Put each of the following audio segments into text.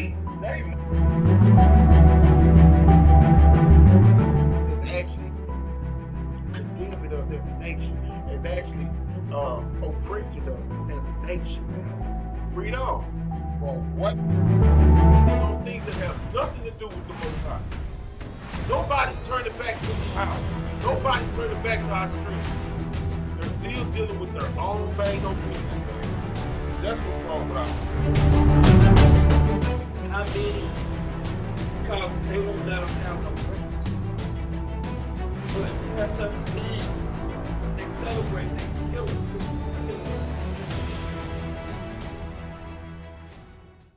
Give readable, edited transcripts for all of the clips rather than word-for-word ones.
Name is actually condemning us as a nation. It's actually oppressing us as a nation. Read on. For what? Those things that have nothing to do with the Most High. Nobody's turning back to the power. Nobody's turning back to our strength. They're still dealing with their own bang on business, man. That's what's wrong with us. How many? Because they won't let us have no friends. But you have to understand, they celebrate, they kill us.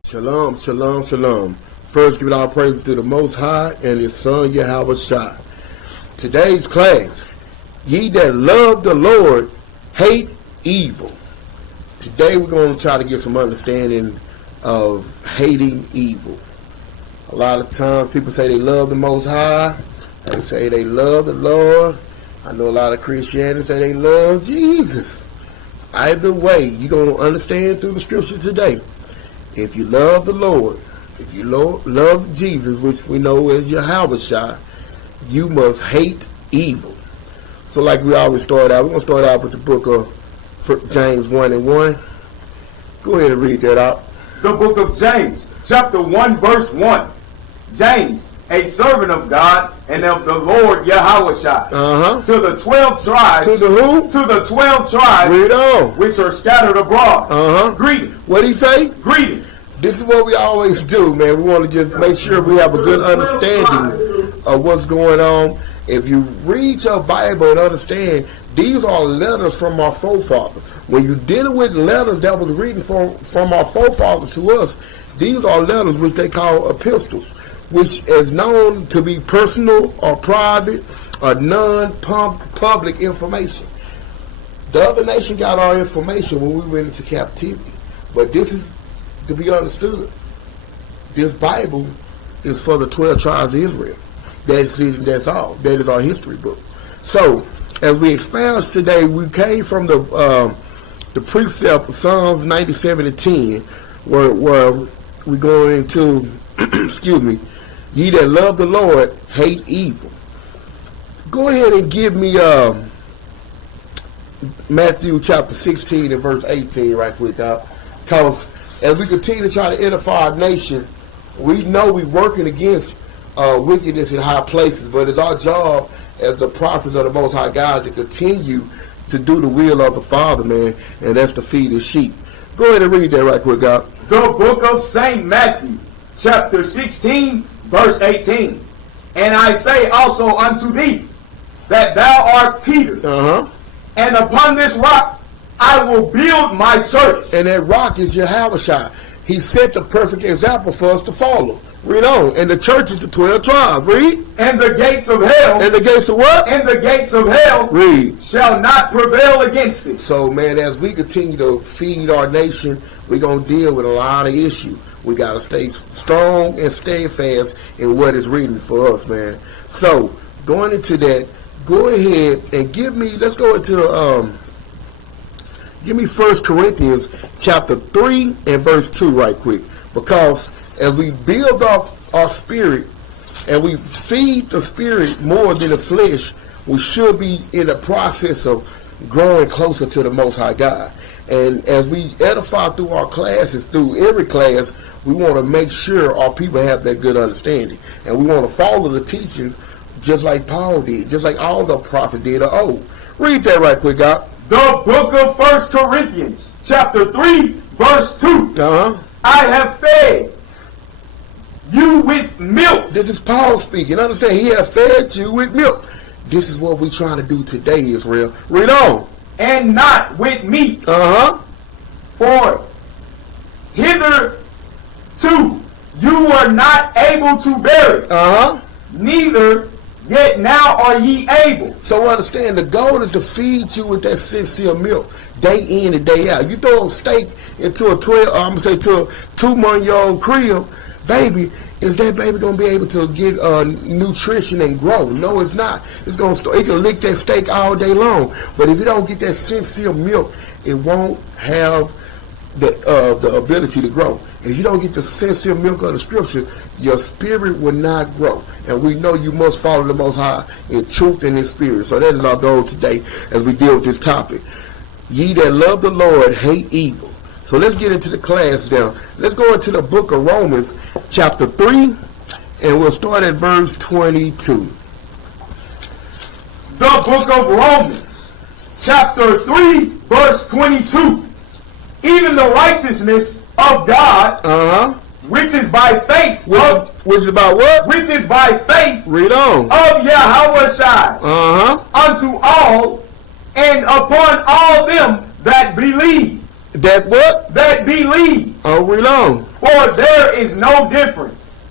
Shalom, shalom, shalom. First, give all praises to the Most High and His Son Yahweh Shai. Today's class, ye that love the Lord hate evil. Today we're going to try to get some understanding of hating evil. A lot of times people say they love the Most High. They say they love the Lord. I know a lot of Christians say they love Jesus. Either way, you're going to understand through the scriptures today. If you love the Lord, if you love Jesus, which we know as Yahweh Shai, you must hate evil. So like we always start out, we're going to start out with the book of James 1:1. Go ahead and read that out. The book of James, chapter 1, verse 1. James, a servant of God and of the Lord Yahweh Shai, to the 12 tribes. To the who? To the 12 tribes. Read on. Which are scattered abroad. Greeting. What did he say? Greeting. This is what we always do, man. We want to just make sure we have a good understanding of what's going on. If you read your Bible and understand, these are letters from our forefathers. When you're dealing with letters that was written from our forefathers to us, these are letters which they call epistles, which is known to be personal or private or non-public information. The other nation got our information when we went into captivity. But this is to be understood. This Bible is for the 12 tribes of Israel. That's it, that's all. That is our history book. So, as we expound today, we came from the precept of Psalms 97:10, where we go into, excuse me, ye that love the Lord hate evil. Go ahead and give me Matthew chapter 16 and verse 18 right quick, because as we continue to try to edify our nation, we know we're working against wickedness in high places, but it's our job as the prophets of the Most High God to continue to do the will of the Father, man, and that's to feed His sheep. Go ahead and read that right quick, God. The book of St. Matthew, chapter 16, verse 18. And I say also unto thee, that thou art Peter, and upon this rock I will build my church. And that rock is Yahweh Shai. He set the perfect example for us to follow. Read on. And the church is the 12 tribes. Read. And the gates of hell. And the gates of what? And the gates of hell. Read. Shall not prevail against it. So, man, as we continue to feed our nation, we're going to deal with a lot of issues. We got to stay strong and steadfast in what is written for us, man. So, going into that, go ahead and give me, let's go into, give me 1 Corinthians chapter 3 and verse 2 right quick. Because as we build up our spirit and we feed the spirit more than the flesh, we should be in the process of growing closer to the Most High God. And as we edify through our classes, through every class, we want to make sure our people have that good understanding. And we want to follow the teachings just like Paul did, just like all the prophets did of old. Read that right quick, God. The book of 1 Corinthians, chapter 3, verse 2. I have fed you with milk. This is Paul speaking. Understand, he has fed you with milk. This is what we're trying to do today, Israel. Read on. And not with meat. For hitherto you were not able to bear it. Neither yet now are ye able. So understand, the goal is to feed you with that sincere milk, day in and day out. You throw a steak into a 2-month-old crib, baby, is that baby gonna be able to get nutrition and grow? No, it's not. It's gonna it can lick that steak all day long. But if you don't get that sincere milk, it won't have the ability to grow. If you don't get the sincere milk of the scripture, your spirit will not grow. And we know you must follow the Most High in truth and in spirit. So that is our goal today as we deal with this topic. Ye that love the Lord hate evil. So let's get into the class now. Let's go into the book of Romans chapter 3, and we'll start at verse 22. The book of Romans chapter 3 verse 22. Even the righteousness of God, which is by faith, which is by what? Which is by faith. Read on. Of Yahweh Shai, unto all and upon all them that believe. That what? That believe. Oh, read on. For there is no difference.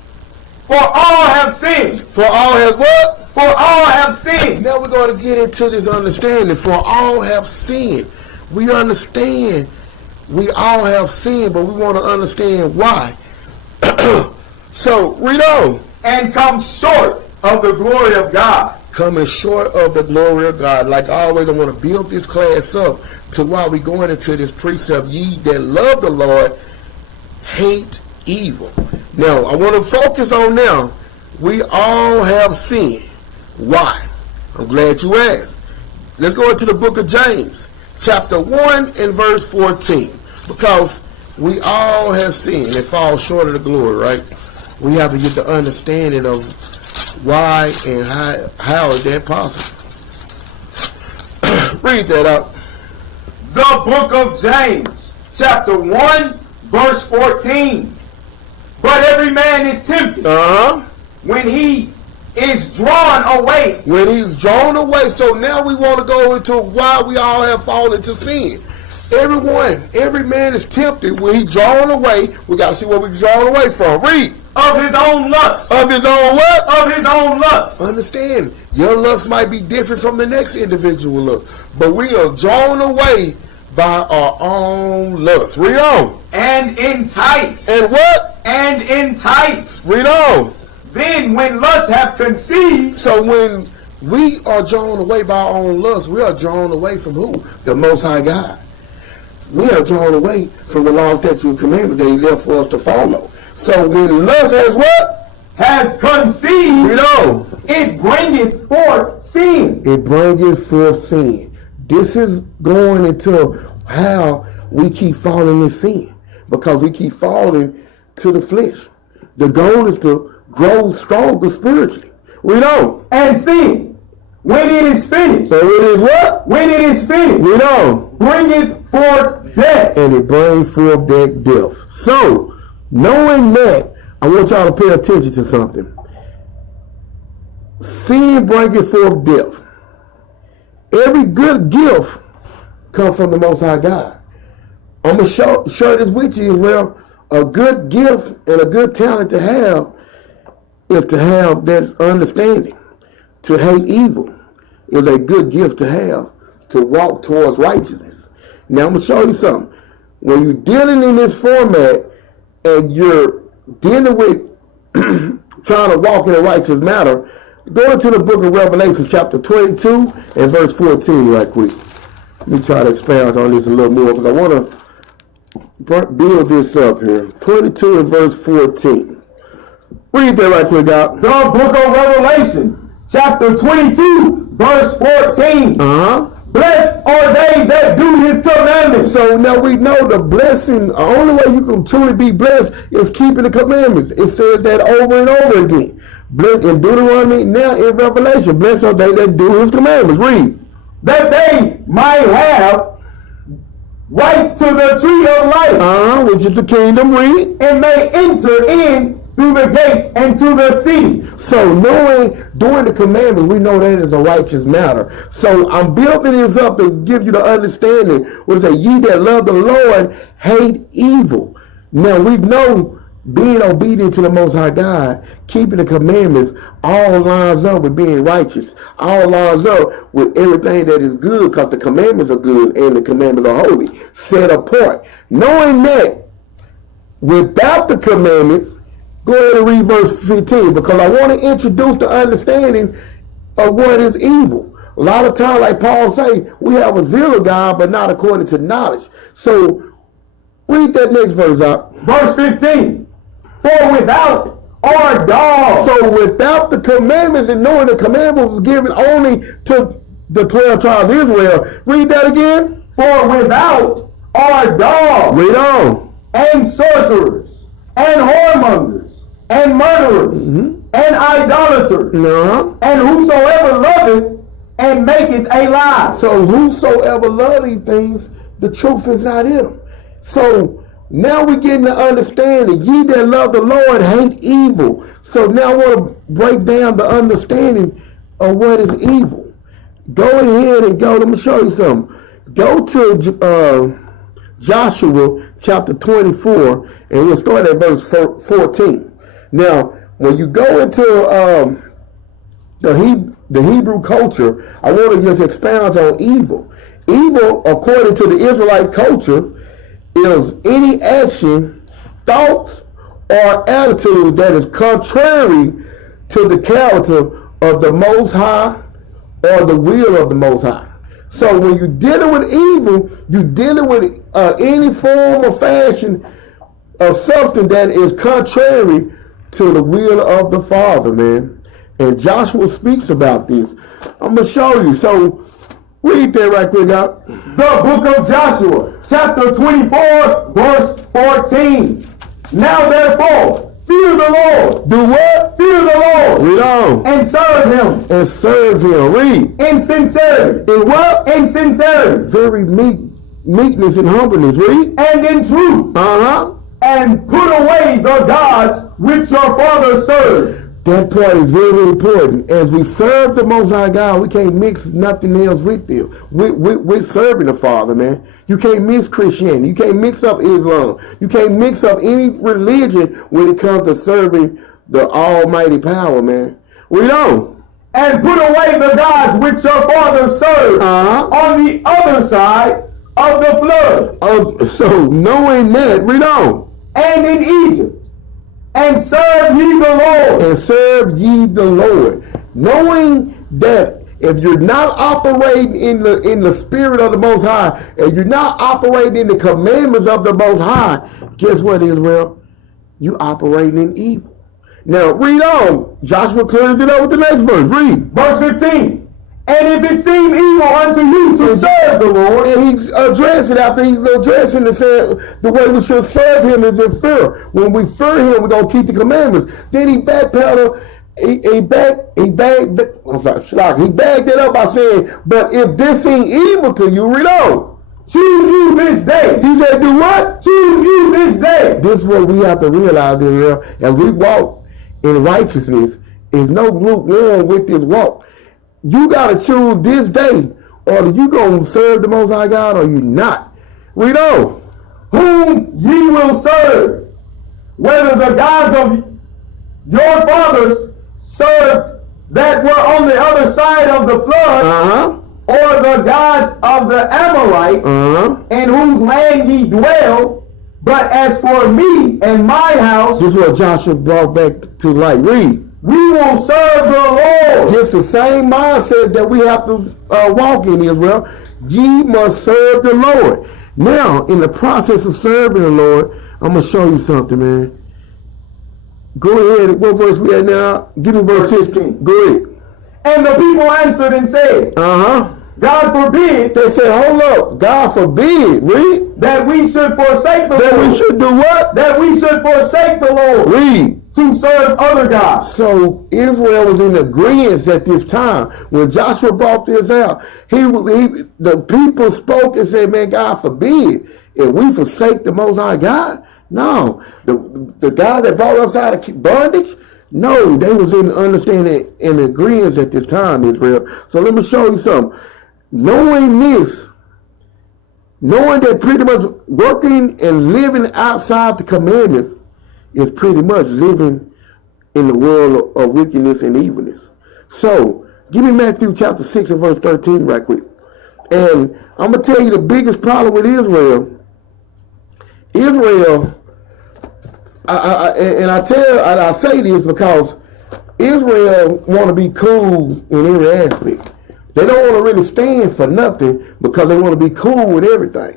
For all have sinned. For all have what? For all have sinned. Now we're going to get into this understanding. For all have sinned. We understand we all have sinned, but we want to understand why. So, read on. And come short of the glory of God. Coming short of the glory of God. Like always, I want to build this class up to why we're going into this precept. Ye that love the Lord hate evil. Now, I want to focus on now. We all have sinned. Why? I'm glad you asked. Let's go into the book of James, chapter 1 and verse 14. Because we all have sinned and fall short of the glory, right? We have to get the understanding of why and how is that possible. Read that out. The book of James, chapter 1, verse 14. But every man is tempted when he is drawn away. When he's drawn away. So now we want to go into why we all have fallen into sin. Every man is tempted when he's drawn away. We got to see what we're drawn away from. Read. Of his own lust. Of his own what? Of his own lust. Understand, your lust might be different from the next individual lust, but we are drawn away by our own lust. Read on. And enticed. And what? And enticed. Read on. Then when lust have conceived. So when we are drawn away by our own lust, we are drawn away from who? The Most High God. We are drawn away from the law, statutes, and commandments that He left for us to follow. So when lust has what? Has conceived. Read on. It bringeth forth sin. It bringeth forth sin. This is going into how we keep falling in sin. Because we keep falling to the flesh. The goal is to grow stronger spiritually. Read on. And sin, when it is finished. So it is what? When it is finished. Read on. Bringeth forth death. And it brings forth that death. So, knowing that, I want y'all to pay attention to something. Sin bringeth forth death. Every good gift comes from the Most High God. I'm going to share this with you as well. A good gift and a good talent to have is to have that understanding. To hate evil is a good gift to have, to walk towards righteousness. Now I'm going to show you something. When you're dealing in this format and you're dealing with trying to walk in a righteous manner, go into the book of Revelation chapter 22 and verse 14 right quick. Let me try to expand on this a little more because I want to build this up here. 22 and verse 14. Read that right quick, out. The book of Revelation, chapter 22, verse 14. Blessed are they that do His commandments. So now we know the blessing, the only way you can truly be blessed is keeping the commandments. It says that over and over again. Blessed in Deuteronomy, now in Revelation. Blessed are they that do His commandments. Read. That they might have right to the tree of life. Which is the kingdom. Read. And may enter in through the gates and to the city. So knowing, doing the commandments, we know that is a righteous matter. So I'm building this up to give you the understanding. What it say? Ye that love the Lord hate evil. Now we know being obedient to the Most High God, keeping the commandments, all lines up with being righteous. All lines up with everything that is good, because the commandments are good and the commandments are holy, set apart. Knowing that, without the commandments, go ahead and read verse 15, because I want to introduce the understanding of what is evil. A lot of times, like Paul say, we have a zeal of God, but not according to knowledge. So Read that next verse out. Verse 15. For without are dogs. So without the commandments and knowing the commandments was given only to the 12 tribes of Israel. Read that again. For without are dogs. Read on. And sorcerers, and whoremongers, and murderers, and idolaters, and whosoever loveth and maketh a lie. So whosoever love these things, the truth is not in them. So now we're getting to understand that ye that love the Lord hate evil. So now I want to break down the understanding of what is evil. Go ahead and go. Let me show you something. Go to Joshua chapter 24, and we'll start at verse 14. Now, when you go into the Hebrew culture, I want to just expound on evil. Evil, according to the Israelite culture, is any action, thoughts, or attitude that is contrary to the character of the Most High or the will of the Most High. So when you're dealing with evil, you're dealing with any form or fashion of something that is contrary to the will of the Father, man. And Joshua speaks about this. I'm going to show you. So read that right quick out. The book of Joshua, chapter 24, verse 14. Now therefore, fear the Lord. Do what? Fear the Lord. Read on. And serve him. And serve him. Read. In sincerity. In what? In sincerity. Very meekness and humbleness. Read. And in truth. And put away the gods which your fathers served. That part is very, very important. As we serve the Most High God, we can't mix nothing else with them. We're serving the Father, man. You can't mix Christianity. You can't mix up Islam. You can't mix up any religion when it comes to serving the almighty power, man. Read on. And put away the gods which your fathers served on the other side of the flood. So knowing that, read on. And in Egypt. And serve ye the Lord. And serve ye the Lord. Knowing that if you're not operating in the spirit of the Most High, and you're not operating in the commandments of the Most High, guess what, Israel? You operating in evil. Now read on. Joshua clears it up with the next verse. Read. Verse 15. And if it seem evil unto you to serve the Lord. And he's addressing, after he's addressing the way we should serve him is in fear. When we fear him, we're going to keep the commandments. Then he backpedaled, he backed it up by saying, but if this seem evil to you, read on. Choose you this day. He said, do what? Choose you this day. This is what we have to realize, Israel. As we walk in righteousness, is no lukewarm with this walk. You got to choose this day, or you going to serve the Most High God, or you not. Read on. Whom ye will serve, whether the gods of your fathers served that were on the other side of the flood, or the gods of the Amorites, in whose land ye dwell. But as for me and my house, this is what Joshua brought back to light. Read. We will serve the Lord. Just the same mindset that we have to walk in, Israel. Ye must serve the Lord. Now, in the process of serving the Lord, I'm going to show you something, man. Go ahead. What verse we at now? Give me verse 16. Go ahead. And the people answered and said, God forbid. They said, hold up. God forbid. Read. That we should forsake the Lord. That we should do what? That we should forsake the Lord. Read. To serve other gods. So Israel was in agreement at this time. When Joshua brought this out, the people spoke and said, man, God forbid, if we forsake the Most High God. No. The God that brought us out of bondage, no, they was in understanding and agreement at this time, Israel. So let me show you something. Knowing this, knowing that pretty much working and living outside the commandments is pretty much living in the world of wickedness and evilness. So, give me Matthew chapter 6 and verse 13 right quick. And I'm going to tell you the biggest problem with Israel. I say this because Israel want to be cool in every aspect. They don't want to really stand for nothing because they want to be cool with everything.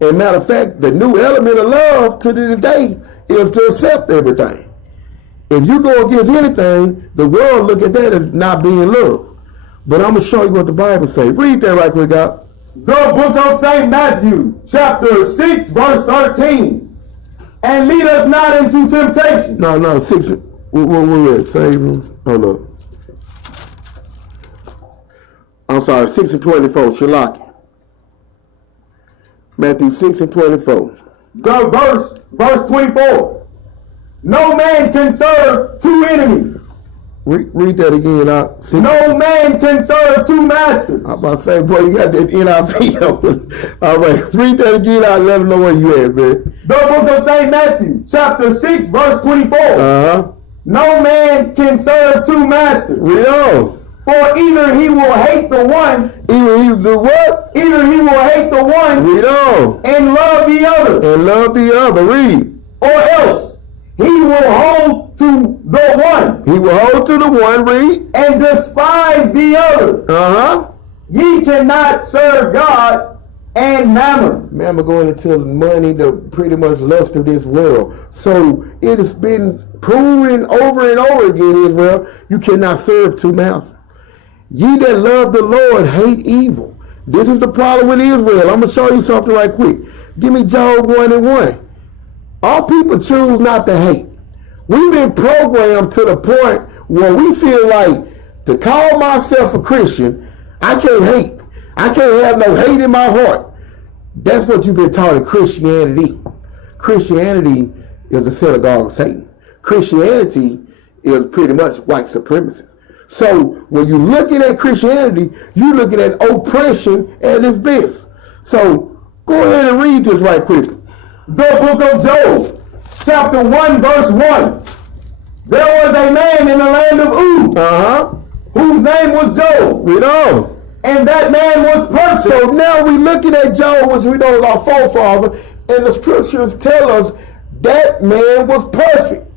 And matter of fact, the new element of love to this day is to accept everything. If you go against anything, the world look at that as not being love. But I'm going to show you what the Bible says. Read that right quick, out. The book of St. Matthew, chapter 6, verse 13. And lead us not into temptation. No, 6. Where at? Save. Hold up. I'm sorry, 6 and 24. Shalaki. Matthew 6 and 24. The verse 24. No man can serve two enemies. Read that again, out. No man can serve two masters. I'm about to say, boy, you got that NIV open. All right, read that again out. Let them know where you at, man. The book of St. Matthew, chapter 6, verse 24. Uh-huh. No man can serve two masters. Read on. For either he will hate the one. Either he will do what? Either he will hate the one. Read on. And love the other. And love the other. Read. Or else he will hold to the one. He will hold to the one. Read. And despise the other. Uh-huh. Ye cannot serve God and mammon. Mammon going into money, the pretty much lust of this world. So it has been proven over and over again, Israel, you cannot serve two masters. Ye that love the Lord hate evil. This is the problem with Israel. I'm going to show you something right quick. Give me Job 1 and 1. All people choose not to hate. We've been programmed to the point where we feel like to call myself a Christian, I can't hate. I can't have no hate in my heart. That's what you've been taught in Christianity. Christianity is the synagogue of Satan. Christianity is pretty much white supremacist. So when you're looking at Christianity, you're looking at oppression at its best. So go ahead and read this right quick. The book of Job, chapter 1, verse 1. There was a man in the land of Uz, whose name was Job. Read on. And that man was perfect. So now we're looking at Job, which we know is our forefather, and the scriptures tell us that man was perfect.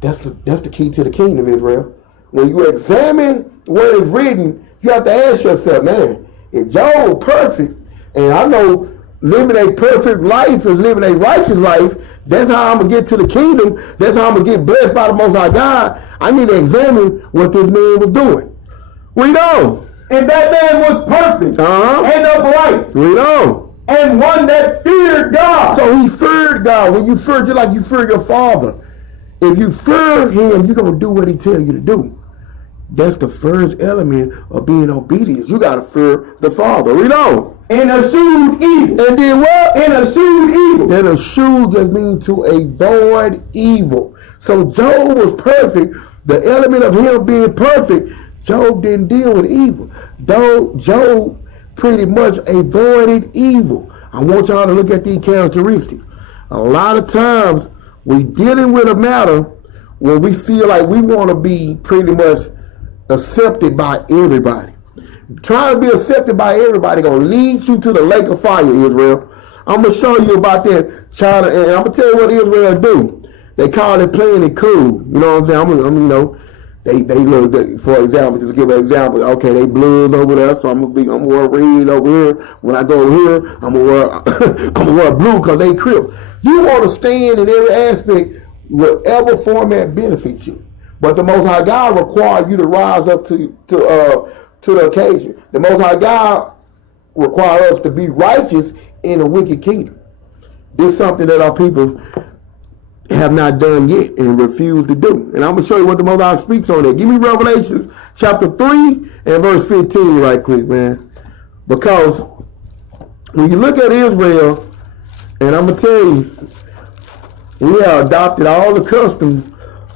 That's the key to the kingdom, Israel. When you examine what is written, you have to ask yourself, man, if Job perfect, and I know living a perfect life is living a righteous life, that's how I'm going to get to the kingdom, that's how I'm going to get blessed by the Most High God, I need to examine what this man was doing. Read on. And that man was perfect and upright. Read on. And one that feared God. So he feared God. When you fear, just like you fear your father, if you fear him, you're going to do what he tells you to do. That's the first element of being obedient. You got to fear the Father. Read on. And eschewed evil. And then what? And eschewed evil. And eschew just means to avoid evil. So Job was perfect. The element of him being perfect, Job didn't deal with evil. Though Job pretty much avoided evil. I want y'all to look at these characteristics. A lot of times we dealing with a matter where we feel like we want to be pretty much accepted by everybody. Trying to be accepted by everybody gonna lead you to the lake of fire, Israel. I'm gonna show you about that China, and I'm gonna tell you what Israel do. They call it playing it cool. You know what I'm saying? I'm you know, they look, for example, just to give an example. Okay, they blues over there, so I'm gonna wear red over here. When I go over here, I'm gonna wear blue because they crip. You want to stand in every aspect, whatever format benefits you. But the Most High God requires you to rise up to the occasion. The Most High God requires us to be righteous in a wicked kingdom. This is something that our people have not done yet and refuse to do. And I'm going to show you what the Most High speaks on that. Give me Revelation chapter 3 and verse 15 right quick, man. Because when you look at Israel, and I'm going to tell you, we have adopted all the customs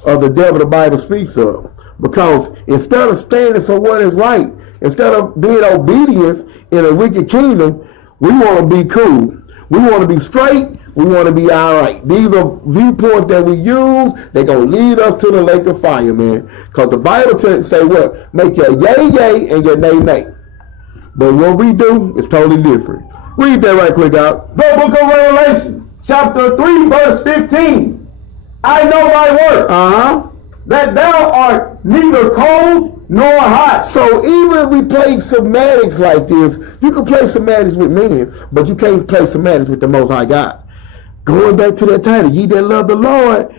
of the devil the Bible speaks of. Because instead of standing for what is right, instead of being obedient in a wicked kingdom, we want to be cool. We want to be straight. We want to be all right. These are viewpoints that we use. They're going to lead us to the lake of fire, man. Because the Bible say what? Make your yay, yay, and your nay, nay. But what we do is totally different. Read that right quick out. The book of Revelation, chapter 3, verse 15. I know thy work, that thou art neither cold nor hot. So even if we play semantics like this, you can play semantics with men, but you can't play semantics with the Most High God. Going back to that title, ye that love the Lord,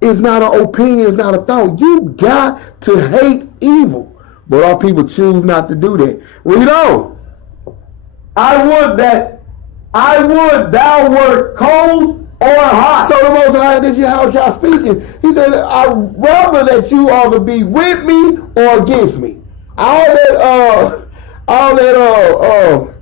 is not an opinion, it's not a thought. You got to hate evil. But our people choose not to do that. Read on. I would thou wert cold or hot. So the Most High, this is how y'all speaking. He said, I'd rather that you either be with me or against me. All that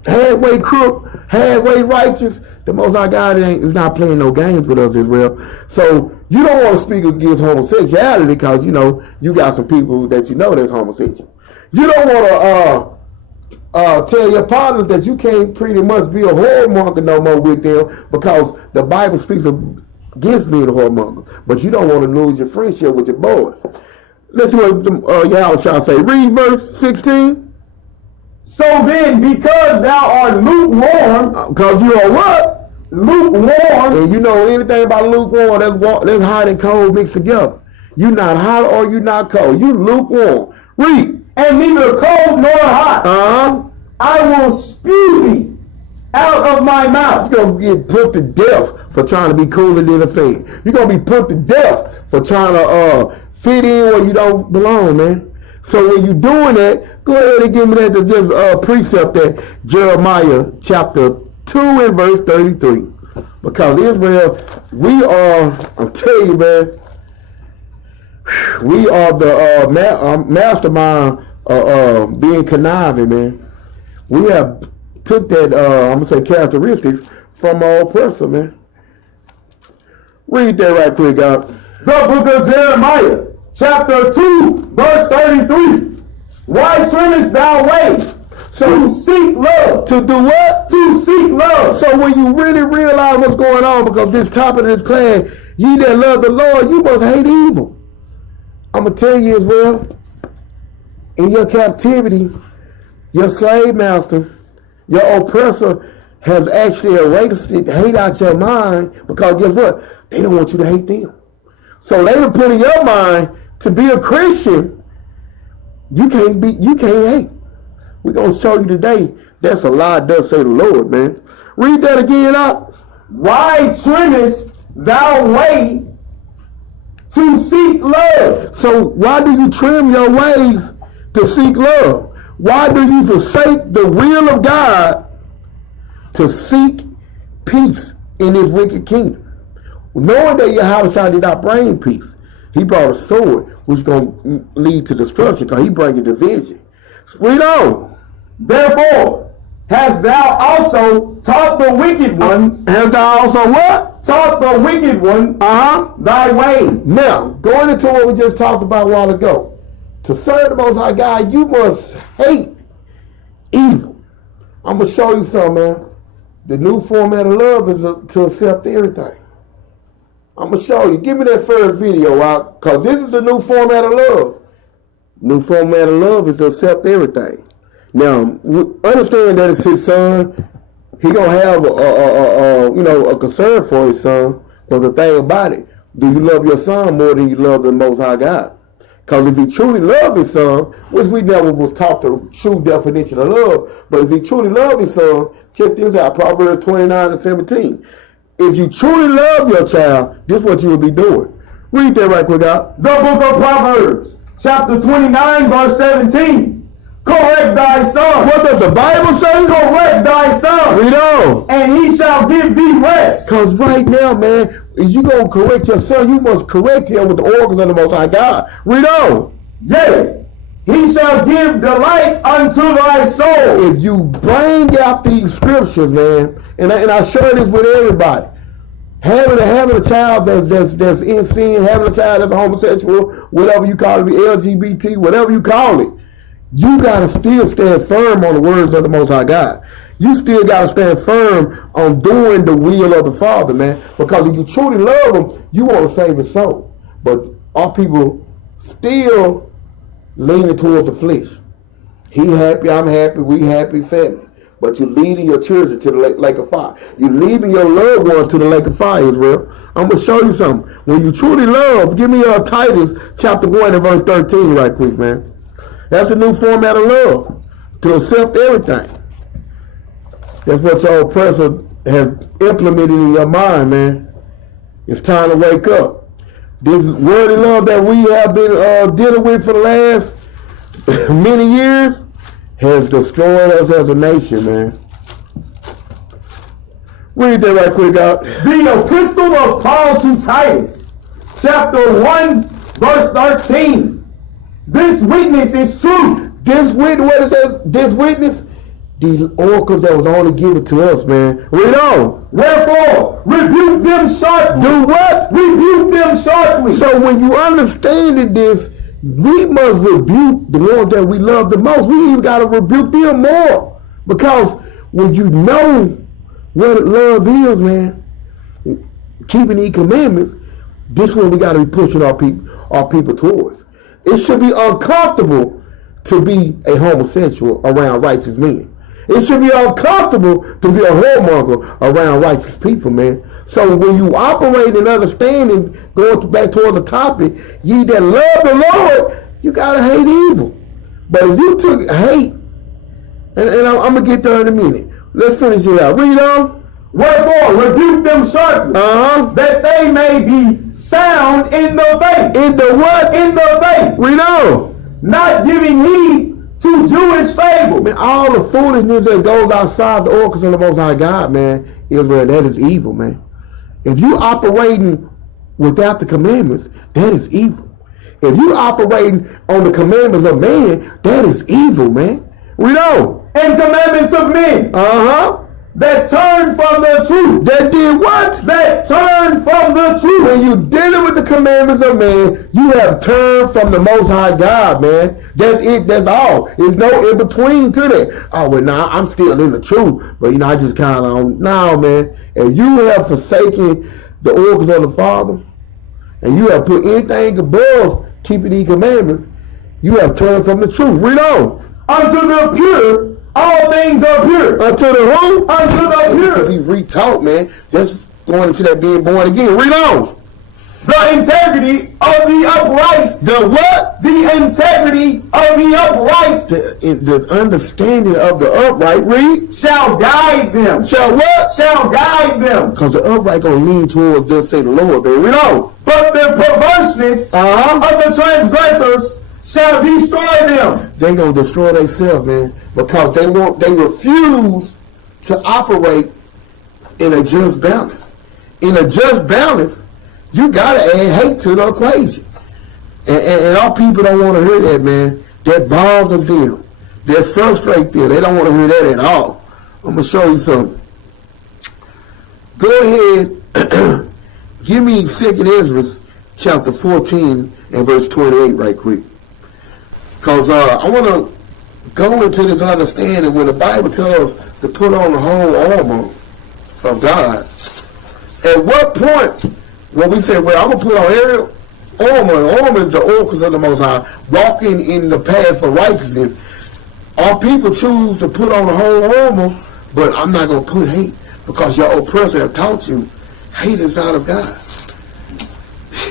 halfway crook, halfway righteous, the Most High God is not playing no games with us, Israel. So you don't want to speak against homosexuality because, you know, you got some people that you know that's homosexual. You don't want to tell your partners that you can't pretty much be a whoremonger no more with them because the Bible speaks against being a whoremonger. But you don't want to lose your friendship with your boys. Let's see what Yahweh shall say. Read verse 16. So then, because thou art lukewarm, because you are what? Lukewarm. And you know anything about lukewarm, that's hot and cold mixed together. You're not hot or you're not cold. You lukewarm. Read. And neither cold nor hot. I will spew thee out of my mouth. You're going to get put to death for trying to be cooler than a fan. You're going to be put to death for trying to fit in where you don't belong, man. So when you're doing that, go ahead and give me that just precept that Jeremiah chapter 2 and verse 33. Because Israel, we are, I'm telling you, man, we are the mastermind being conniving, man. We have took that, I'm going to say, characteristics from our oppressor, man. Read that right quick, God. The book of Jeremiah, chapter 2, verse 33. Why trimmest thou ways? To seek love. To do what? To seek love. So when you really realize what's going on, because this topic of this class, ye that love the Lord, you must hate evil. I'm going to tell you as well, in your captivity, your slave master, your oppressor has actually erased hate out your mind because guess what? They don't want you to hate them. So they done put in your mind to be a Christian, you can't hate. We're going to show you today that's a lie, does say the Lord, man. Read that again out. Why trimmest thou way to seek love? So why do you trim your ways to seek love? Why do you forsake the will of God to seek peace in this wicked kingdom? Knowing that Yahweh did not bring peace. He brought a sword, which is going to lead to destruction because he bringing division. Read on. Therefore, hast thou also taught the wicked ones. Hast thou also what? Taught the wicked ones thy ways. Now, going into what we just talked about a while ago. To serve the Most High God, you must hate evil. I'm going to show you something, man. The new format of love is to accept everything. I'm going to show you. Give me that first video out, because this is the new format of love. New format of love is to accept everything. Now, understand that it's his son. He going to have a concern for his son. But the thing about it, do you love your son more than you love the Most High God? Because if he truly loved his son, which we never was taught the true definition of love, but if he truly loved his son, check this out, Proverbs 29 and 17. If you truly love your child, this is what you will be doing. Read that right quick out. The book of Proverbs, chapter 29, verse 17. Correct thy son. What does the Bible say? Correct thy son. Read on. And he shall give thee rest. Because right now, man, if you going to correct your son, you must correct him with the organs of the Most High God. Read on. Yea, he shall give delight unto thy soul. If you bring out these scriptures, man, and I share this with everybody, having a child that's in sin, having a child that's a homosexual, whatever you call it, LGBT, whatever you call it, you got to still stand firm on the words of the Most High God. You still got to stand firm on doing the will of the Father, man. Because if you truly love him, you want to save his soul. But our people still leaning towards the flesh. He happy, I'm happy, we happy, family. But you're leading your children to the lake of fire. You're leading your loved ones to the lake of fire, Israel. I'm going to show you something. When you truly love, give me Titus chapter 1 and verse 13 right quick, man. That's the new format of love, to accept everything. That's what your oppressor has implemented in your mind, man. It's time to wake up. This worldly love that we have been dealing with for the last many years has destroyed us as a nation, man. Read that right quick out. The epistle of Paul to Titus, chapter 1, verse 13. This witness is true. This witness, what is that? This witness? These oracles that was only given to us, man. Read on. Wherefore, rebuke them sharply. Do what? Rebuke them sharply. So when you understand this, we must rebuke the ones that we love the most. We even got to rebuke them more. Because when you know what love is, man, keeping these commandments, this one we got to be pushing our people towards. It should be uncomfortable to be a homosexual around righteous men. It should be uncomfortable to be a whoremonger around righteous people, man. So when you operate in understanding, going back toward the topic, ye that love the Lord, you gotta hate evil. But if you took hate, and I'm gonna get there in a minute. Let's finish it out. Read on. Wherefore, rebuke them sharply, that they may be sound in the faith. In the what? In the faith. Read on. Not giving heed to Jewish fables. Man, all the foolishness that goes outside the oracles of the Most High God, man, Israel, that is evil, man. If you operating without the commandments, that is evil. If you operating on the commandments of man, that is evil, man. Read on. And commandments of men. That turned from the truth. That did what? That turned from the truth. When you dealing with the commandments of man, you have turned from the Most High God, man. That's it. That's all. There's no in between to that. Oh, well, now I'm still in the truth, but I just kind of no, man. If you have forsaken the oracles of the Father, and you have put anything above keeping these commandments, you have turned from the truth. Read on. Unto the pure, all things are pure. Unto the who? Unto the pure. To be retaught, man. That's going into that being born again. Read on. The integrity of the upright. The what? The integrity of the upright. The understanding of the upright, read. Shall guide them. Shall what? Shall guide them. Because the upright going to lean towards thus say the Lord, baby. Read on. But the perverseness of the transgressors shall destroy them. They going to destroy themselves, man. Because they refuse to operate in a just balance. In a just balance, you gotta add hate to the equation. And our people don't want to hear that, man. That bothers them. That frustrates them. They don't want to hear that at all. I'm gonna show you something. Go ahead, give me 2nd Ezra chapter 14 and verse 28 right quick. Because I want to go into this understanding when the Bible tells us to put on the whole armor of God. At what point, when we say, well, I'm going to put on every armor is the oracles of the Most High, walking in the path of righteousness, our people choose to put on the whole armor, but I'm not going to put hate, because your oppressor have taught you hate is not of God.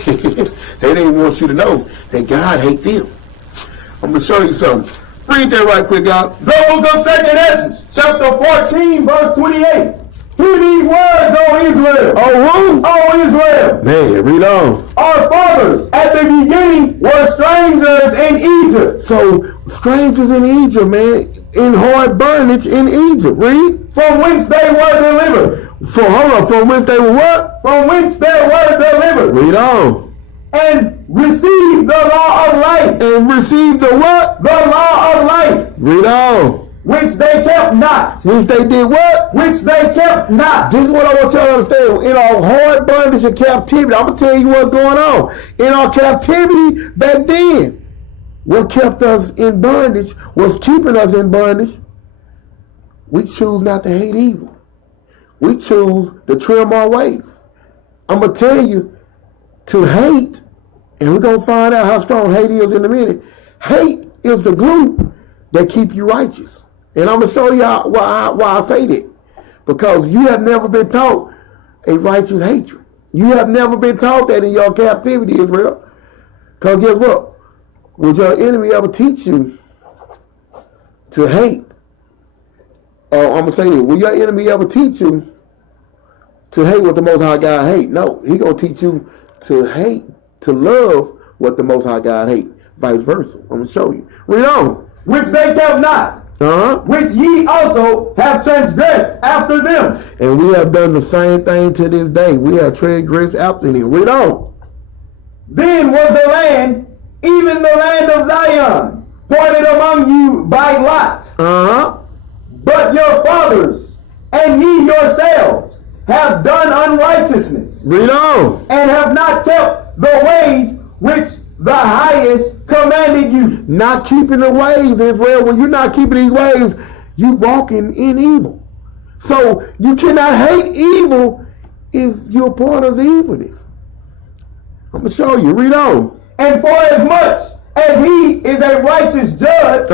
They didn't want you to know that God hates them. I'm going to show you something. Read that right quick, God. The book of 2nd Ezra, chapter 14, verse 28. Hear these words, O Israel. Oh, who? O Israel. Man, read on. Our fathers at the beginning were strangers in Egypt. So, strangers in Egypt, man, in hard bondage in Egypt. Read. From whence they were delivered. From whence they were what? From whence they were delivered. Read on. And received the law of life. And received the what? The law of life. Read on. Which they kept not. Which they did what? Which they kept not. This is what I want y'all to understand. In our hard bondage and captivity, I'm going to tell you what's going on. In our captivity back then, what kept us in bondage, was keeping us in bondage. We choose not to hate evil. We choose to trim our ways. I'm going to tell you, to hate, and we're going to find out how strong hate is in a minute. Hate is the glue that keep you righteous. And I'm going to show you why I say that. Because you have never been taught a righteous hatred. You have never been taught that in your captivity, Israel. Because guess what? Would your enemy ever teach you to hate. I'm gonna say this: will your enemy ever teach you to hate what the Most High God hate? No, he gonna teach you to hate, to love what the Most High God hate. Vice versa. I'm gonna show you. Read on. Which they kept not, which ye also have transgressed after them. And we have done the same thing to this day. We have transgressed after them. Read on. Then was the land, even the land of Zion, parted among you by lot. But your fathers and ye yourselves have done unrighteousness. Read on. And have not kept the ways which the highest commanded you. Not keeping the ways, Israel. When you're not keeping these ways, you walking in evil. So you cannot hate evil if you're part of the evilness. I'm going to show you. Read on. And for as much as he is a righteous judge,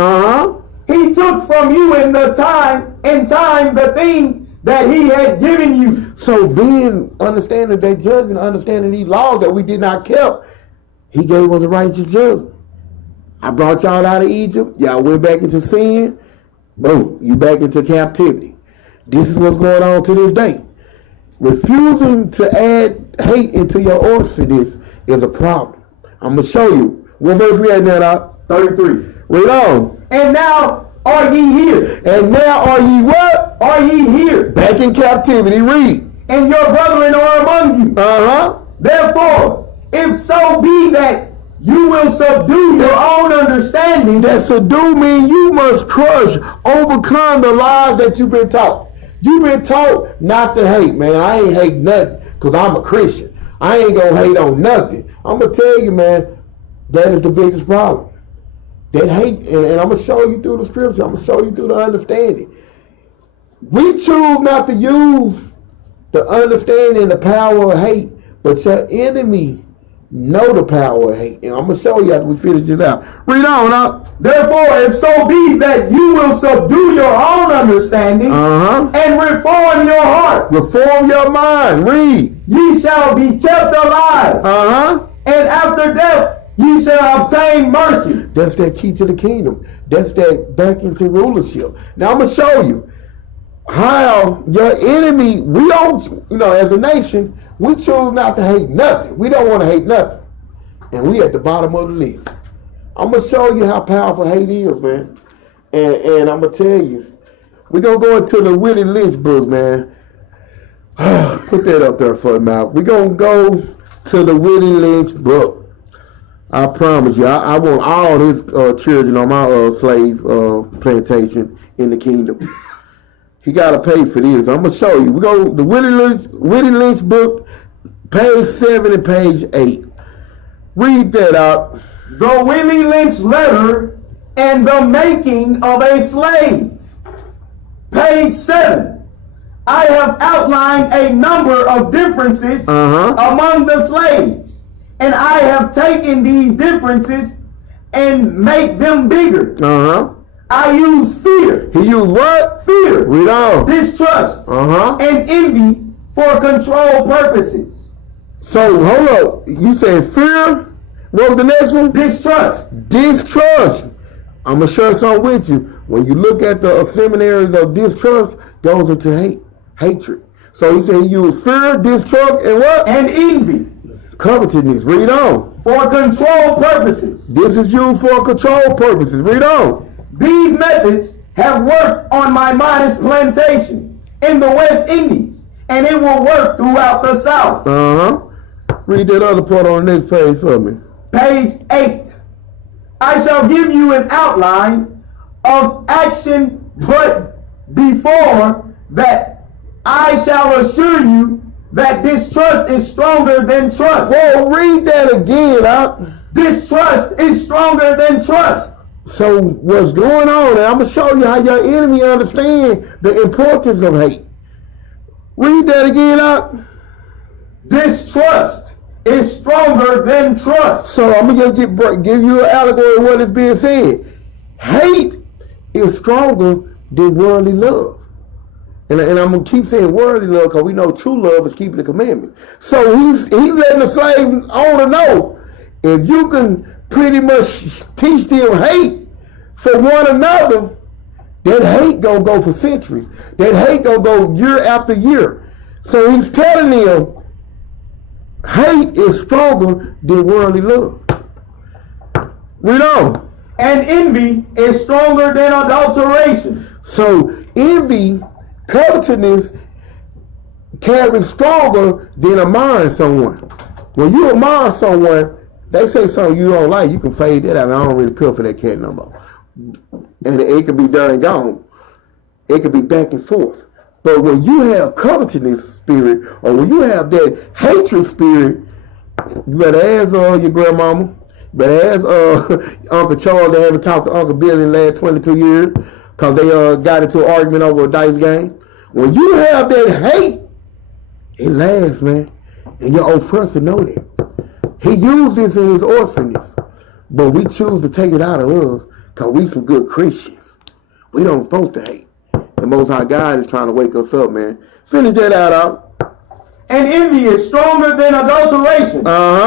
he took from you in time the thing that he had given you. So being understanding that judgment, understanding these laws that we did not keep, he gave us a righteous judgment. I brought y'all out of Egypt. Y'all went back into sin. Boom, you back into captivity. This is what's going on to this day. Refusing to add hate into your ordinance is a problem. I'm going to show you. What verse we at now, 33. Read on. And now are ye here. And now are ye what? Are ye here. Back in captivity. Read. And your brethren are among you. Therefore, if so be that you will subdue your own understanding. That subdue means you must crush, overcome the lies that you've been taught. You've been taught not to hate, man. I ain't hate nothing because I'm a Christian. I ain't going to hate on nothing. I'm going to tell you, man, that is the biggest problem. That hate, and I'm going to show you through the scripture. I'm going to show you through the understanding. We choose not to use the understanding and the power of hate, but your enemy know the power of hate. And I'm going to show you after we finish this out. Read on up. Therefore, if so be that you will subdue your own understanding and reform your heart. Reform your mind. Read. Ye shall be kept alive. And after death, ye shall obtain mercy. That's that key to the kingdom. That's that back into rulership. Now I'm going to show you how your enemy, we don't, as a nation, we choose not to hate nothing. We don't want to hate nothing. And we at the bottom of the list. I'm going to show you how powerful hate is, man. And I'm going to tell you, we're going to go into the Willie Lynch book, man. Put that up there for me, Mal. We're going to go to the Willie Lynch book. I promise you, I want all his children on my slave plantation in the kingdom. He got to pay for this. I'm going to show you. We go the Willie Lynch book, page 7 and page 8. Read that out. The Willie Lynch letter and the making of a slave. Page 7. I have outlined a number of differences among the slaves, and I have taken these differences and make them bigger. I use fear. He used what? Fear. Read on. Distrust. And envy for control purposes. So, hold up. You said fear? What was the next one? Distrust. Distrust. I'm going to share something with you. When you look at the seminaries of distrust, goes into hatred. So he said he used fear, distrust, and what? And envy. Covetousness. Read on. For control purposes. This is used for control purposes. Read on. These methods have worked on my modest plantation in the West Indies, and it will work throughout the South. Read that other part on the next page for me. Page 8. I shall give you an outline of action, but before that, I shall assure you that distrust is stronger than trust. Well, read that again, Distrust is stronger than trust. So what's going on? And I'm going to show you how your enemy understands the importance of hate. Read that again, Distrust is stronger than trust. So I'm going to just give you an allegory of what is being said. Hate is stronger than worldly love. And I'm going to keep saying worldly love because we know true love is keeping the commandments. So he's letting the slave owner know, if you can pretty much teach them hate for one another, That hate gonna go for centuries. That hate gonna go year after year. So he's telling them, hate is stronger than worldly love. Read on. And envy is stronger than adulteration. So envy, covetousness, carries stronger than admiring someone. When you admire someone, they say something you don't like, you can fade that out. I don't really care for that cat no more. And it could be done and gone. It could be back and forth. But when you have covetousness spirit, or when you have that hatred spirit, you better ask your grandmama. You better ask Uncle Charles. They haven't talked to Uncle Bill in the last 22 years because they got into an argument over a dice game. When you have that hate, it lasts, man. And your oppressor know that. He used this in his orphanage. But we choose to take it out of us because we some good Christians. We don't supposed to hate. The Most High God is trying to wake us up, man. Finish that out. And envy is stronger than adulteration,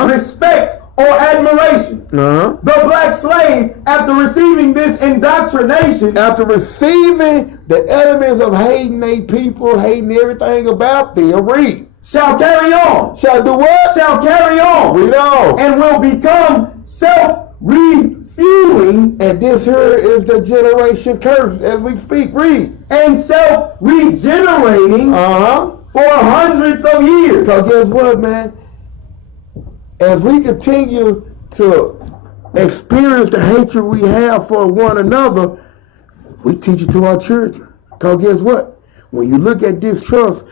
respect, or admiration. The black slave, after receiving this indoctrination, after receiving the elements of hating their people, hating everything about them, read. Shall carry on. Shall do what? Shall carry on. Read on. And will become self-refueling. And this here is the generation curse as we speak. Read. And self-regenerating for hundreds of years. Because guess what, man? As we continue to experience the hatred we have for one another, we teach it to our children. Because guess what? When you look at distrust,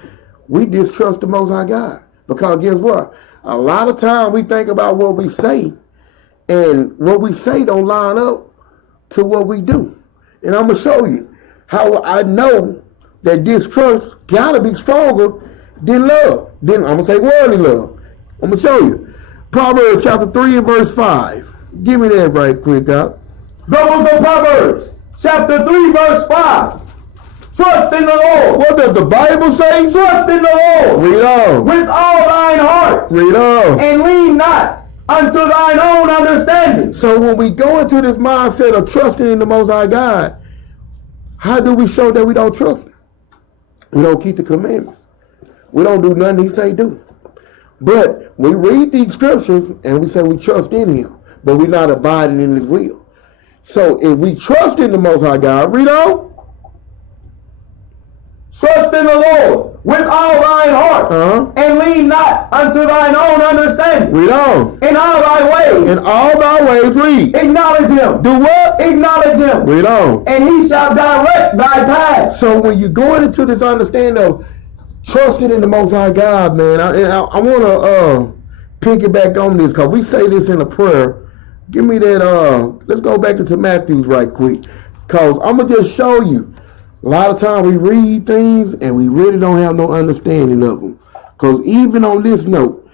we distrust the Most High God. Because guess what? A lot of time we think about what we say, and what we say don't line up to what we do. And I'm going to show you how I know that distrust got to be stronger than love. Then I'm going to say worldly love. I'm going to show you. Proverbs chapter 3 and verse 5. Give me that right quick, God. The book of Proverbs, chapter 3, verse 5. Trust in the Lord. What does the Bible say? Trust in the Lord. Read on. With all thine heart. Read on. And lean not unto thine own understanding. So when we go into this mindset of trusting in the Most High God, how do we show that we don't trust Him? We don't keep the commandments. We don't do nothing He say do. But we read these scriptures and we say we trust in Him, but we're not abiding in His will. So if we trust in the Most High God, read on. Trust in the Lord with all thine heart, and lean not unto thine own understanding. Read on. In all thy ways. In all thy ways, read. Acknowledge Him. Do what? Acknowledge Him. Read on. And He shall direct thy path. So when you're going into this understanding of trusting in the Most High God, man, I want to piggyback on this because we say this in a prayer. Give me that, let's go back into Matthew's right quick, because I'm going to just show you. A lot of times we read things and we really don't have no understanding of them. Because even on this note,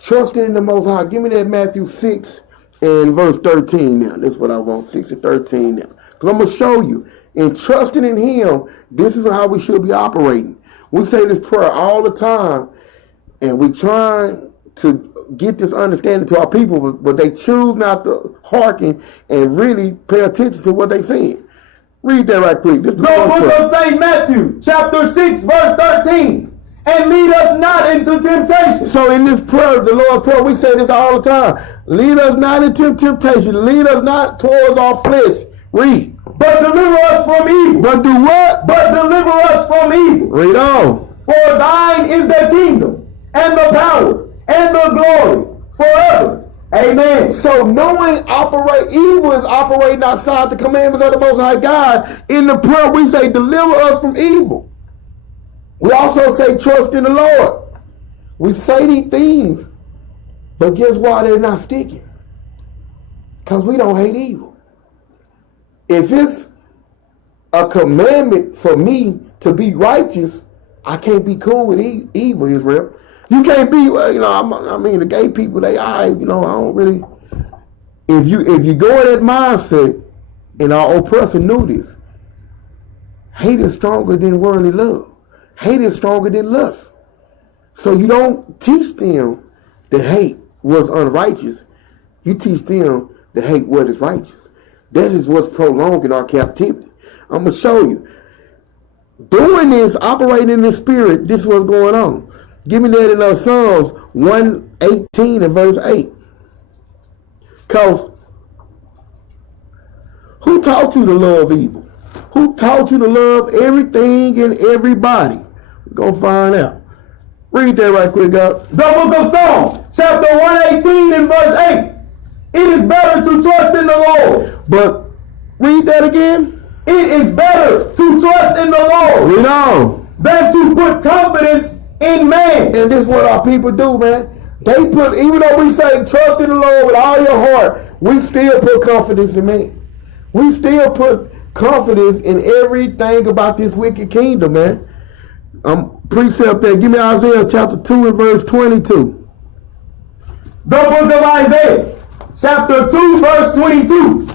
trusting in the Most High, give me that Matthew 6 and verse 13 now. That's what I want, 6 and 13 now. Because I'm going to show you. In trusting in Him, this is how we should be operating. We say this prayer all the time, and we try to get this understanding to our people, but they choose not to hearken and really pay attention to what they're saying. Read that right quick. This the book of St. Matthew, chapter 6, verse 13. And lead us not into temptation. So in this prayer, the Lord's Prayer, we say this all the time. Lead us not into temptation. Lead us not towards our flesh. Read. But deliver us from evil. But do what? But deliver us from evil. Read on. For thine is the kingdom, and the power, and the glory, forever. Amen. So knowing evil is operating outside the commandments of the Most High God. In the prayer we say deliver us from evil. We also say trust in the Lord. We say these things, but guess why they're not sticking? Because we don't hate evil. If it's a commandment for me to be righteous, I can't be cool with evil, Israel. You can't be, the gay people, I don't really. If you go in that mindset, and our oppressor knew this, hate is stronger than worldly love. Hate is stronger than lust. So you don't teach them that hate was unrighteous. You teach them that hate what is righteous. That is what's prolonging our captivity. I'm going to show you. Doing this, operating in the spirit, this is what's going on. Give me that in Psalms 118 and verse 8. Because who taught you to love evil? Who taught you to love everything and everybody? We're going to find out. Read that right quick, God. The book of Psalms, chapter 118 and verse 8. It is better to trust in the Lord. But read that again. It is better to trust in the Lord. Read on. Than to put confidence in man. And this is what our people do, man. They put, even though we say trust in the Lord with all your heart, we still put confidence in man. We still put confidence in everything about this wicked kingdom, man. Precept there. Give me Isaiah chapter 2 and verse 22. The book of Isaiah, chapter 2, verse 22.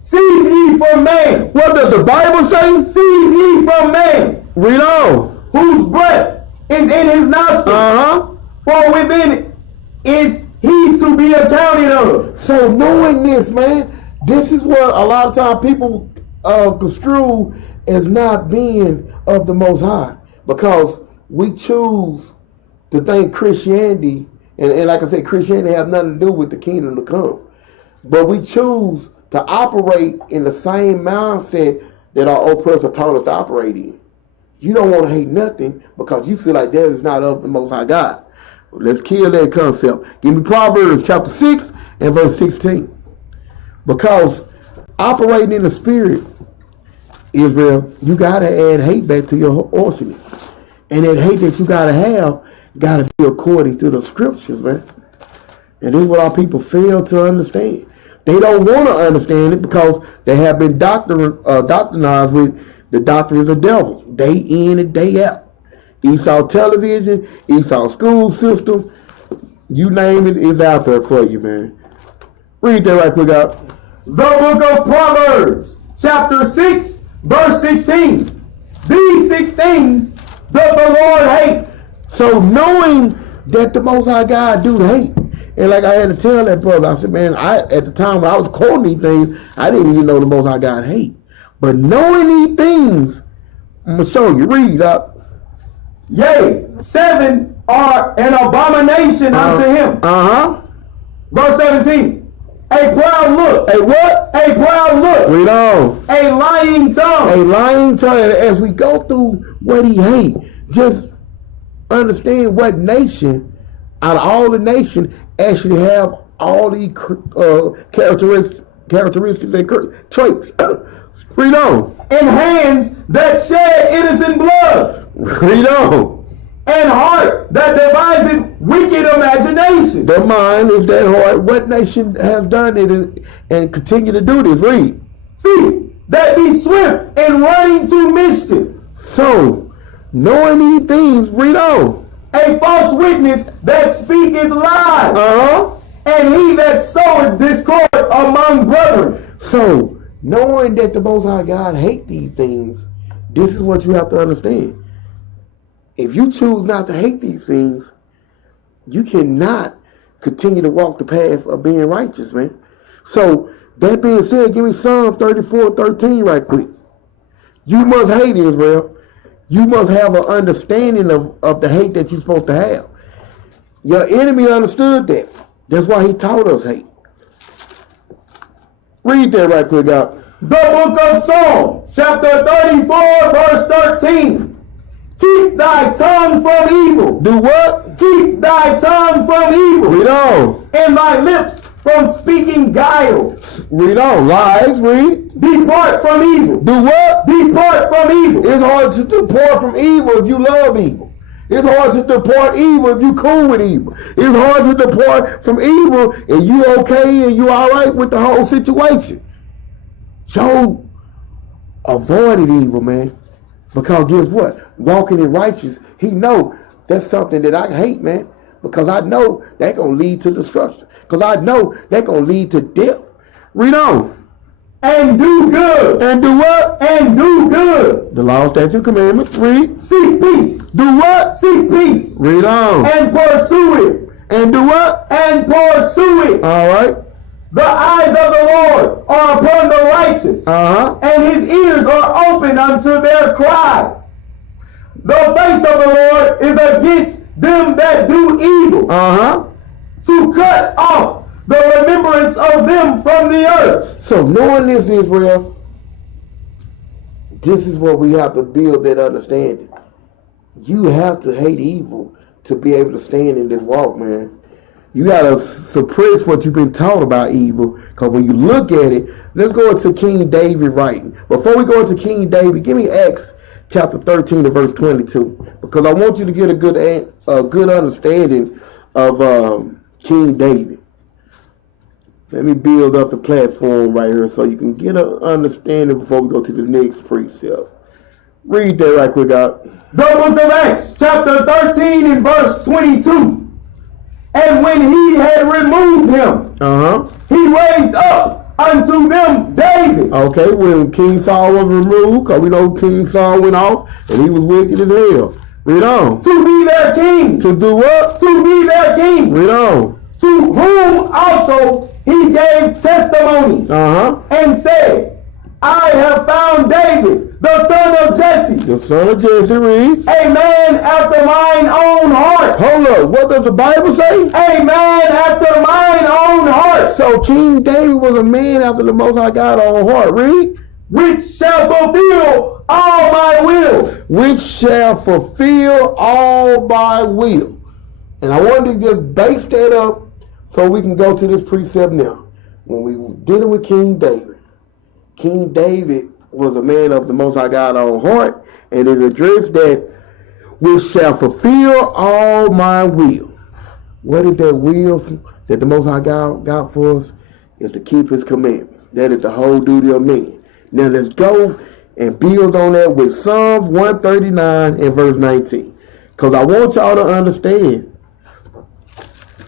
Seize ye from man. What does the Bible say? Seize ye from man. Read on. Whose breath is in his nostrils. For within is he to be accounted of. So knowing this, man, this is what a lot of times people construe as not being of the Most High. Because we choose to think Christianity, and like I said, Christianity has nothing to do with the kingdom to come. But we choose to operate in the same mindset that our oppressor taught us to operate in. You don't want to hate nothing because you feel like that is not of the Most High God. Let's kill that concept. Give me Proverbs chapter 6 and verse 16. Because operating in the spirit, Israel, you got to add hate back to your arsonage. And that hate that you got to have got to be according to the scriptures, man. And this is what our people fail to understand. They don't want to understand it because they have been doctrinized with the doctrines of devils, day in and day out. Esau television, Esau school system, you name it, is out there for you, man. Read that right quick out. The book of Proverbs, chapter 6, verse 16. These 6 things doth the Lord hate. So knowing that the Most High God do hate, and like I had to tell that brother, I said, man, at the time when I was quoting these things, I didn't even know the Most High God hate. But knowing these things, I'm going to show you. Read up. Yea, 7 are an abomination unto him. Verse 17. A proud look. A what? A proud look. Read on. A lying tongue. A lying tongue. And as we go through what he hate, just understand what nation, out of all the nation, actually have all these characteristics and traits. Read on. And hands that shed innocent blood. Read on. And heart that deviseth wicked imagination. The mind is that hard. What nation has done it and continue to do this? Read. Feet that be swift in running to mischief. So, knowing these things, read on. A false witness that speaketh lies. And he that soweth discord among brethren. So, knowing that the Most High God hate these things, this is what you have to understand. If you choose not to hate these things, you cannot continue to walk the path of being righteous, man. So, that being said, give me Psalm 34:13 right quick. You must hate Israel. You must have an understanding of the hate that you're supposed to have. Your enemy understood that. That's why he taught us hate. Read that right quick out. The book of Psalms, chapter 34, verse 13. Keep thy tongue from evil. Do what? Keep thy tongue from evil. Read on. And thy lips from speaking guile. Read on. Lies, read. Depart from evil. Do what? Depart from evil. It's hard to depart from evil if you love evil. It's hard to depart evil if you cool with evil. It's hard to depart from evil and you okay and you all right with the whole situation. Job avoided evil, man. Because guess what? Walking in righteousness, he know that's something that I hate, man. Because I know that's going to lead to destruction. Because I know that's going to lead to death. Read on. And do good. And do what? And do good. The law, statute, commandments. Read. Seek peace. Do what? Seek peace. Read on. And pursue it. And do what? And pursue it. All right. The eyes of the Lord are upon the righteous, and his ears are open unto their cry. The face of the Lord is against them that do evil, to cut off the remembrance of them from the earth. So knowing this, Israel, this is what we have to build that understanding. You have to hate evil to be able to stand in this walk, man. You got to suppress what you've been taught about evil, because when you look at it, let's go into King David writing. Before we go into King David, give me Acts chapter 13 and verse 22, because I want you to get a good understanding of King David. Let me build up the platform right here so you can get an understanding before we go to the next precept. Read that right quick out. The book of Acts, chapter 13 and verse 22. And when he had removed him, he raised up unto them David. Okay, when King Saul was removed, because we know King Saul went off and he was wicked as hell. Read on. To be their king. To do what? To be their king. Read on. To whom also he gave testimony and said, I have found David, the son of Jesse. The son of Jesse, read. A man after mine own heart. Hold up, what does the Bible say? A man after mine own heart. So King David was a man after the Most High God's own heart. Read. Which shall fulfill all my will. Which shall fulfill all my will. And I wanted to just base that up so we can go to this precept now. When we were dealing with King David was a man of the Most High God's own heart, and it addressed that which shall fulfill all my will. What is that will that the Most High God got for us? Is to keep his commandments. That is the whole duty of man. Now let's go and build on that with Psalms 139 and verse 19. Because I want y'all to understand,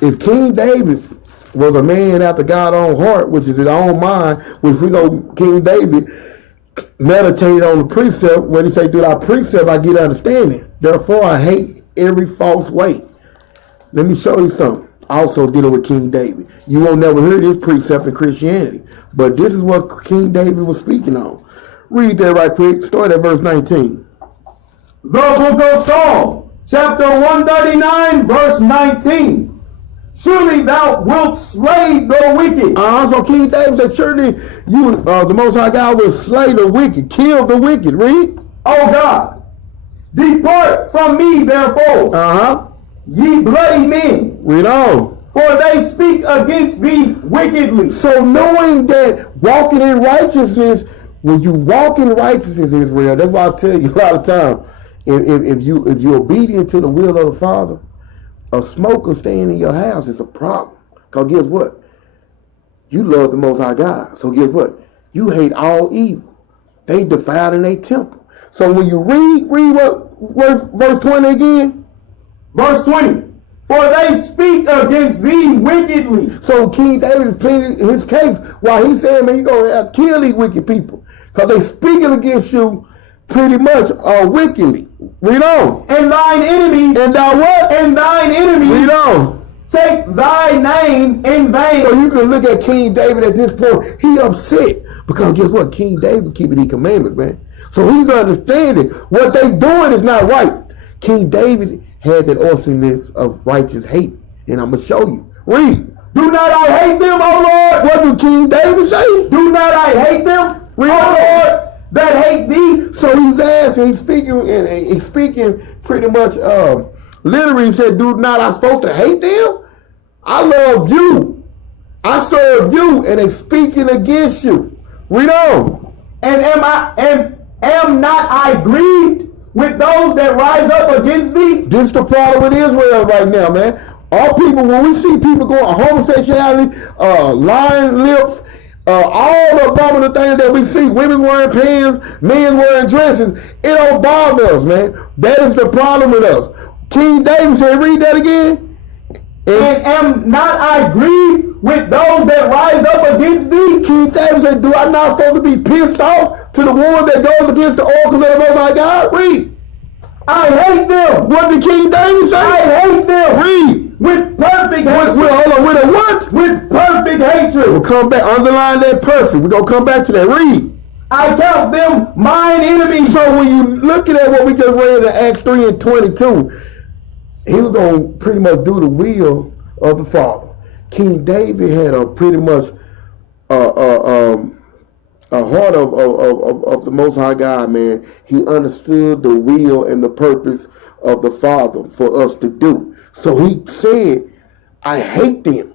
if King David was a man after God's own heart, which is his own mind, which we know King David meditated on the precept, when he said, through thy precept I get understanding. Therefore I hate every false way. Let me show you something. Also dealing with King David. You won't never hear this precept in Christianity, but this is what King David was speaking on. Read that right quick. Start at verse 19. The book of Psalms, chapter 139, verse 19. Surely thou wilt slay the wicked. So King David said, surely you, the Most High God, will slay the wicked, kill the wicked. Read. O God, depart from me therefore, ye bloody men. Read on. For they speak against thee wickedly. So knowing that walking in righteousness, when you walk in righteousness, Israel, that's why I tell you a lot of times, if you're obedient to the will of the Father, a smoker staying in your house is a problem. Because guess what? You love the Most High God. So guess what? You hate all evil. They defiled in their temple. So when you read what verse 20 again? Verse 20. For they speak against thee wickedly. So King David is pleading his case while he's saying, man, you're going to have to kill these wicked people. Because they speaking against you pretty much wickedly. Read on. And thine enemies. And thou what? And thine enemies. Read on. Take thy name in vain. So you can look at King David at this point. He upset. Because guess what? King David keeping these commandments, man. So he's understanding what they doing is not right. King David had that awesomeness of righteous hate. And I'm going to show you. Read. Do not I hate them, O Lord? What do King David say? Do not I hate them, Read O on. Lord, that hate thee? So he's asking, he's speaking pretty much literally. He said, do not I supposed to hate them? I love you. I serve you, and they speaking against you. Read on. And am not I grieved with those that rise up against thee? This is the problem with Israel right now, man. All people, when we see people going homosexuality, lying lips, all the abominable things that we see, women wearing pants, men wearing dresses, it don't bother us, man. That is the problem with us. King David said, read that again. And am not I grieved with those that rise up against thee? King David said, do I not supposed to be pissed off to the one that goes against the oracles of the Most High God? Read. I hate them. What did King David say? I hate them. Read. with perfect hatred. Hold on, with a what? With perfect hatred. We'll come back, underline that perfect. We're going to come back to that. Read. I count them mine enemies. So when you looking at what we just read in Acts 3 and 22, he was going to pretty much do the will of the Father. King David had a pretty much a heart of the Most High God, man. He understood the will and the purpose of the Father for us to do. So he said, I hate them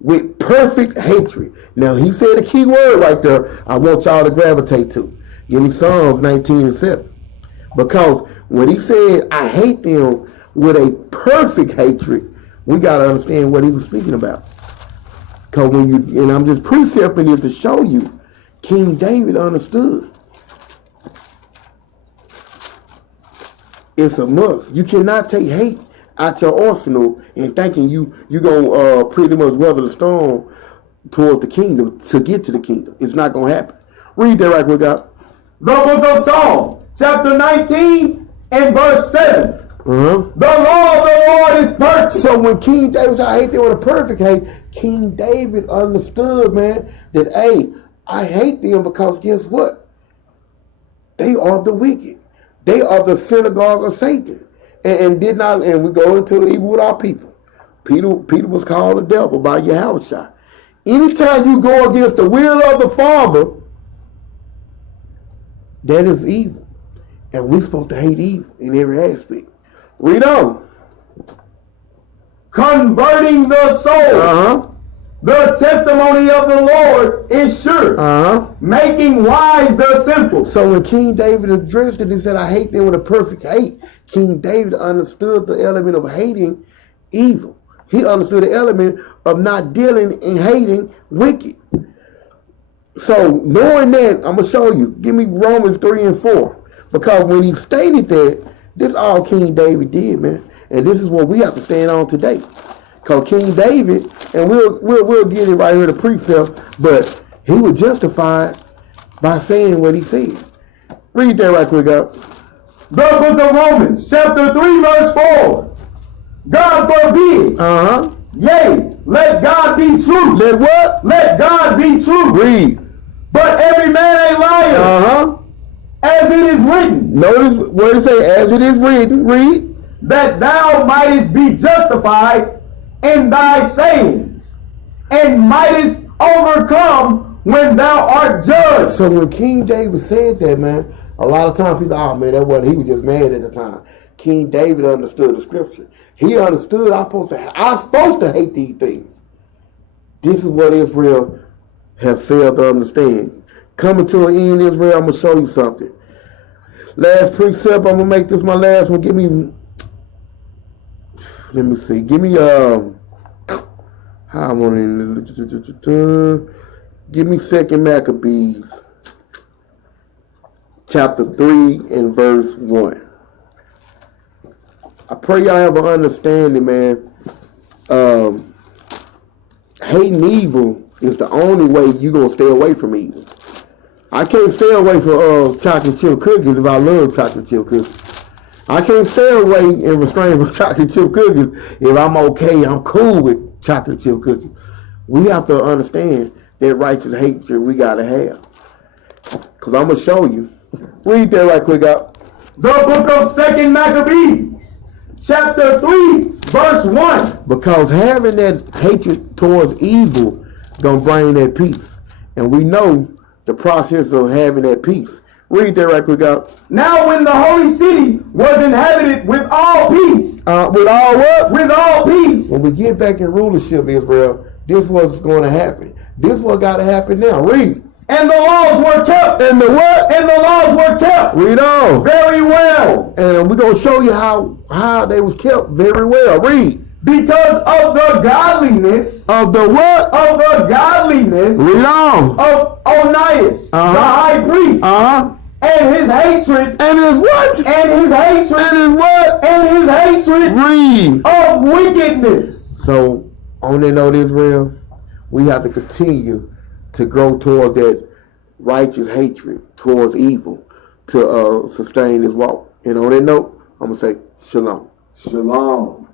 with perfect hatred. Now, he said a key word right there I want y'all to gravitate to. Give me Psalms 19 and 7. Because when he said, I hate them with a perfect hatred, we got to understand what he was speaking about. Because when you, and I'm just precepting it to show you, King David understood. It's a must. You cannot take hate out your arsenal and thinking you're going to pretty much weather the storm toward the kingdom to get to the kingdom. It's not going to happen. Read that right quick out. The book of Psalms, chapter 19 and verse 7. The law of the Lord is perfect. So when King David said, I hate them with a perfect hate, King David understood, man, that, hey, I hate them because guess what? They are the wicked. They are the synagogue of Satan. And we go into the evil with our people. Peter was called the devil by Yahushua. Anytime you go against the will of the Father, that is evil. And we're supposed to hate evil in every aspect. Read on. Converting the soul. The testimony of the Lord is sure. Making wise the simple. So when King David addressed it, he said, I hate them with a perfect hate. King David understood the element of hating evil. He understood the element of not dealing and hating wicked. So knowing that, I'm going to show you. Give me Romans 3 and 4. Because when he stated that, this is all King David did, man. And this is what we have to stand on today. Because King David, and we'll get it right here, the precept, but he was justified by saying what he said. Read that right quick up. The book of Romans, chapter 3, verse 4. God forbid. Yea, let God be true. Let what? Let God be true. Read. But every man a liar. As it is written. Notice what it say, as it is written. Read. That thou mightest be justified in thy sayings, and mightest overcome when thou art judged. So when King David said that, man, a lot of times people, oh man, that wasn't, he was just mad at the time. King David understood the scripture. He understood I'm supposed to hate these things. This is what Israel has failed to understand. Coming to an end, Israel, I'm going to show you something. Last precept, I'm going to make this my last one. Give me, let me see. Give me, give me 2 Maccabees, chapter 3 and verse 1. I pray y'all have an understanding, man. Hating evil is the only way you're going to stay away from evil. I can't stay away from chocolate chip cookies if I love chocolate chip cookies. I can't stay away and restrain from chocolate chip cookies if I'm okay, I'm cool with chocolate chip cookies. We have to understand that righteous hatred we got to have. Because I'm going to show you. Read that right quick out. The book of 2 Maccabees, chapter 3, verse 1. Because having that hatred towards evil going to bring that peace. And we know the process of having that peace. Read that right quick out. Now when the holy city was inhabited with all peace. With all what? With all peace. When we get back in rulership, Israel, this is what's going to happen. This is what got to happen now. Read. And the laws were kept. And the what? And the laws were kept. Read on. Very well. And we're going to show you how they was kept very well. Read. Because of the godliness. Of the what? Of the godliness. Read on. Of Onias, the high priest. And his hatred. And his what? And his hatred. And his what? And his hatred. Read. Of wickedness. So, on that note, Israel, we have to continue to grow toward that righteous hatred towards evil to sustain this walk. And on that note, I'm going to say shalom. Shalom.